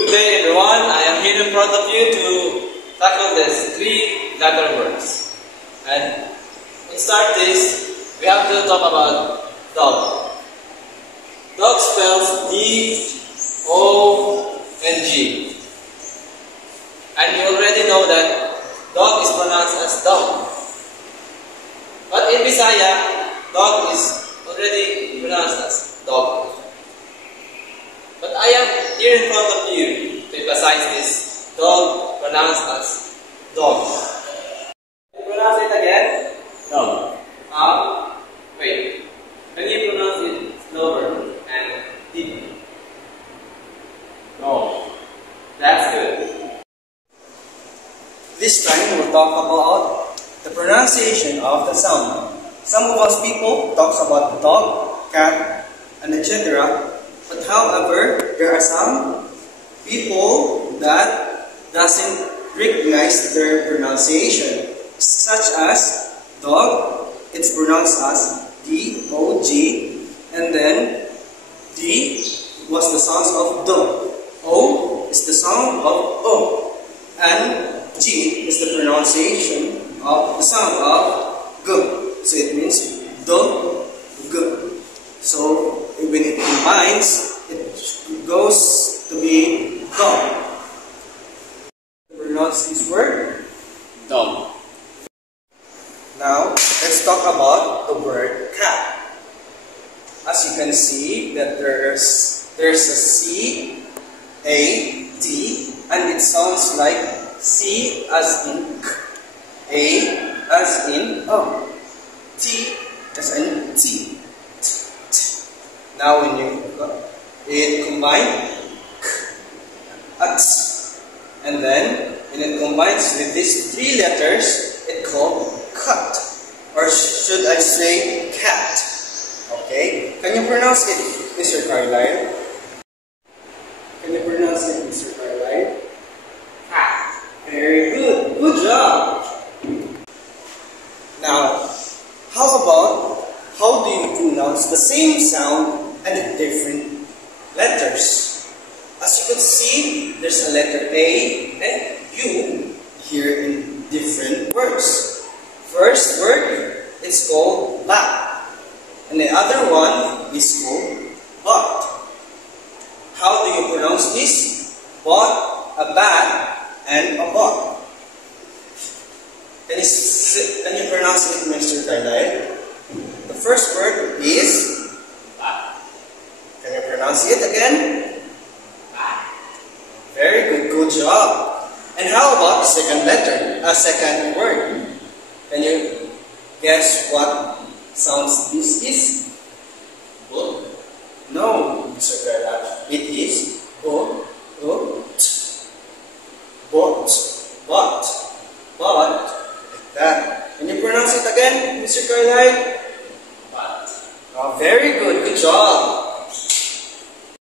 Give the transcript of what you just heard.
Good day everyone, I am here in front of you to tackle these three letter words. And to start this, we have to talk about dog. Dog spells D-O-N-G. And you already know that dog is pronounced as dog. But in Bisaya, dog is already pronounced as dog. But I am here in front of you to emphasize this dog pronounced as dog. Can you pronounce it again? Dog. Wait. Can you pronounce it slower and deeper? Dog. That's good. This time we'll talk about the pronunciation of the sound. Some of us people talks about dog, cat, and etc. But however, there are some people that doesn't recognize their pronunciation, such as dog. It's pronounced as D-O-G, and then D was the sound of do. O is the sound of O, and G is the pronunciation of the sound of G. So it means do, G. So when it combines, it goes to be dog. Pronounce this word? Dog. Now, let's talk about the word cat. As you can see, that there's a C, A, T, and it sounds like C as in K, A as in O, T as in T. Now when it combines, and then when it combines with these three letters, it's called cut, or should I say cat? Okay, can you pronounce it, Mr. Carlyle? Can you pronounce it, Mr. Carlyle? Cat. Very good. Good job. Now, how do you pronounce the same sound and different letters? As you can see, there's a letter A and U here in different words. First word is called bat, and the other one is called bot. How do you pronounce this? Bot, a bat, and a bot. Can you pronounce it, Mr. Carlyle? The first word is Bat. Can you pronounce it again? Bat. Very good, good job. And how about the second letter, a second word? Can you guess what sounds this is? Book. No, Mr. Carlyle. It is bot, like that. Can you pronounce it again, Mr. Carlyle? Bat. Oh, very good, good job.